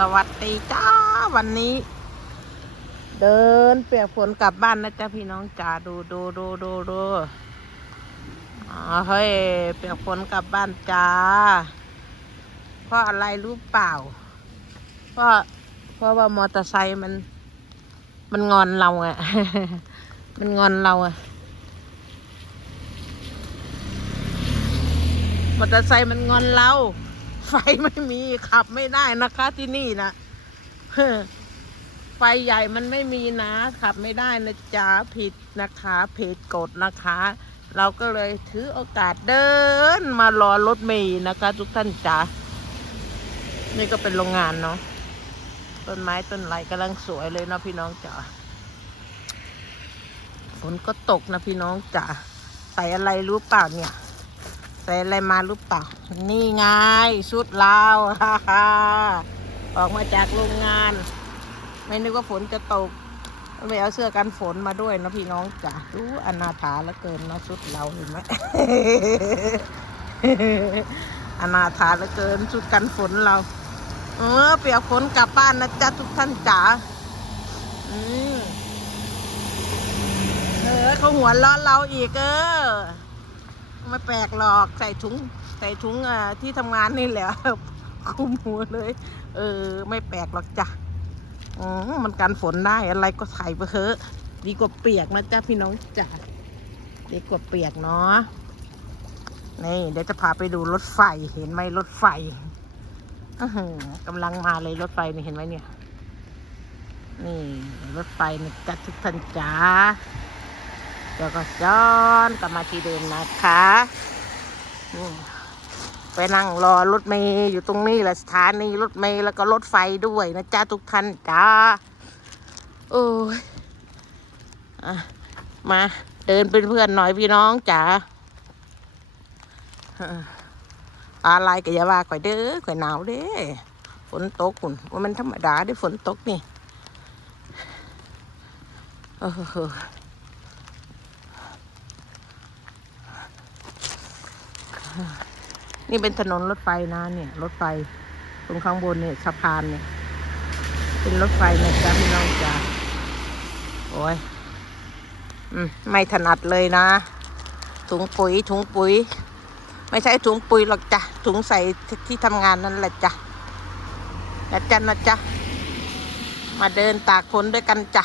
สวัสดีจ้าวันนี้ เดินเปียกฝนกลับบ้านนะจ๊ะพี่น้องจ๋าดูดูดูดูดูอ๋อเฮ้ยเปียกฝนกลับบ้านจ้าเพราะอะไรรู้เปล่าเพราะเพราะว่ามอเตอร์ไซค์มัน มันงอนเราอะมันงอนเราอะมอเตอร์ไซค์มันงอนเรา ไฟไม่มีขับไม่ได้นะคะที่นี่นะไฟใหญ่มันไม่มีนะ ขับไม่ได้นะจ๊ะผิดนะคะผิดกฎนะคะ เราก็เลยถือโอกาสเดินมารอรถเมย์นะคะ ทุกท่านจ๋านี่ก็เป็นโรงงานเนาะต้นไม้ต้นไหลกำลังสวยเลยเนาะพี่น้องจ๋าฝนก็ตกนะพี่น้องจ๋าใส่อะไรรู้เปล่าเนี่ย ใส่อะไรมารู้เปล่า นี่ไงชุดลาวฮ่าฮ่าออกมาจากโรงงาน ไม่นึกว่าฝนจะตกไม่เอาเสื้อกันฝนมาด้วยนะพี่น้องจ๋าดูอนาถาลือเกินนะชุดเราเห็นไหมอนาถาลือเกินชุดกันฝนเรา เออเปียกฝนกลับบ้านนะจ๊ะทุกท่านจ๋าอืมเออเขาหัวเราะเราอีกเออ ไม่แปลกหรอกใส่ถุงใส่ถุงที่ทำงานนี่แหละคุมหัวเลย เออ ไม่แปลกหรอกจ้ะอืมมันกันฝนได้อะไรก็ใส่ไปเถอะดีกว่าเปียกนะจ๊ะพี่น้องจ๋าดีกว่าเปียกเนาะนี่เดี๋ยวจะพาไปดูรถไฟเห็นไหมรถไฟกำลังมาเลยรถไฟนี่เห็นไหมเนี่ย นี่ รถไฟนะจ๊ะทุกท่านจ๋า แล้วก็ย้อนกลับมาที่เดิมนะคะไปนั่งรอรถเมย์อยู่ตรงนี้แหละสถานีรถเมย์แล้วก็รถไฟด้วยนะจ๊ะทุกท่านจ้าโอ้ยอมาเดินเป็นเพื่อนหน่อยพี่น้องจ๋าอะไรก็อย่าว่าข่อยเด้อข่อยหนาวเด้ฝนตกคุณว่ามันธรรมดาได้ฝนตกนี่ เออ นี่เป็นถนนรถไฟนะเนี่ย รถไฟ ตรงข้างบนเนี่ยสะพานเนี่ย เป็นรถไฟนะจ๊ะพี่น้องจ๋าโอ้ยอืมไม่ถนัดเลยนะ ถุงปุ๋ย ถุงปุ๋ย ไม่ใช่ถุงปุ๋ยหรอกจ้ะถุงใส่ที่ทำงานนั่นแหละจ้ะนะจ๊ะนะจ๊ะมาเดินตากฝนด้วยกันจ้ะ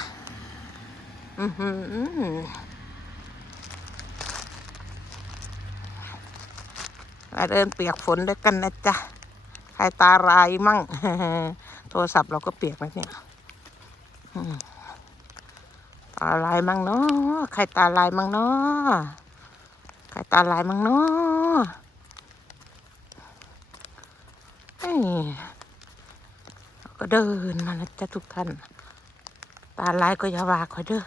อือหือ มาเดินเปียกฝนด้วยกันนะจ๊ะ ใครตาลายมั่ง โทรศัพท์เราก็เปียกนะเนี่ยอืมตาลายมั่งเนาะใครตาลายมั่งเนาะใครตาลายมั่งเนาะเอ้ยก็เดินมานะจ๊ะทุกท่าน ตาลายก็อย่าว่าคอยเด้อ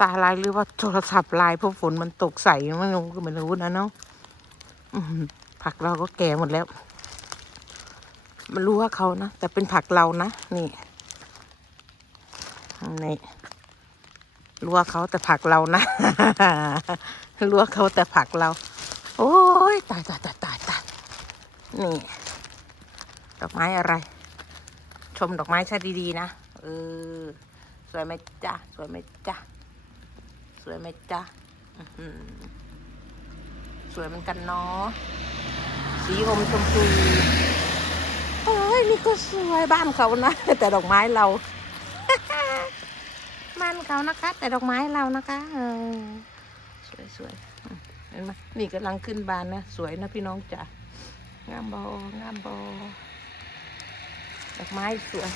ตาลายหรือว่าโทรศัพท์ลายเพราะฝนมันตกใส่ไม่รู้ก็ไม่รู้นะเนาะผักเราก็แก่หมดแล้ว มันรู้ว่าเขานะแต่เป็นผักเรานะนี่นี่รู้ว่าเขาแต่ผักเรานะรู้ว่าเขาแต่ผักเรา โอ้ยตายตายตายตายตายนี่ ดอกไม้อะไร ชมดอกไม้ซะดีๆนะเออสวยไหมจ๊ะสวยไหมจ๊ะส วยไหมจ๊ะสวยเหมือนกันเนาะสีอมชมพูโอ้ยนี่ก็สวยบ้านเขานะ แต่ดอกไม้เราบ้านเขานะคะ แต่ดอกไม้เรานะคะสวยสวยเห็นไหมนี่กำลังขึ้นบานนะ สวยนะพี่น้องจ๋างามบองามบอดอกไม้สวย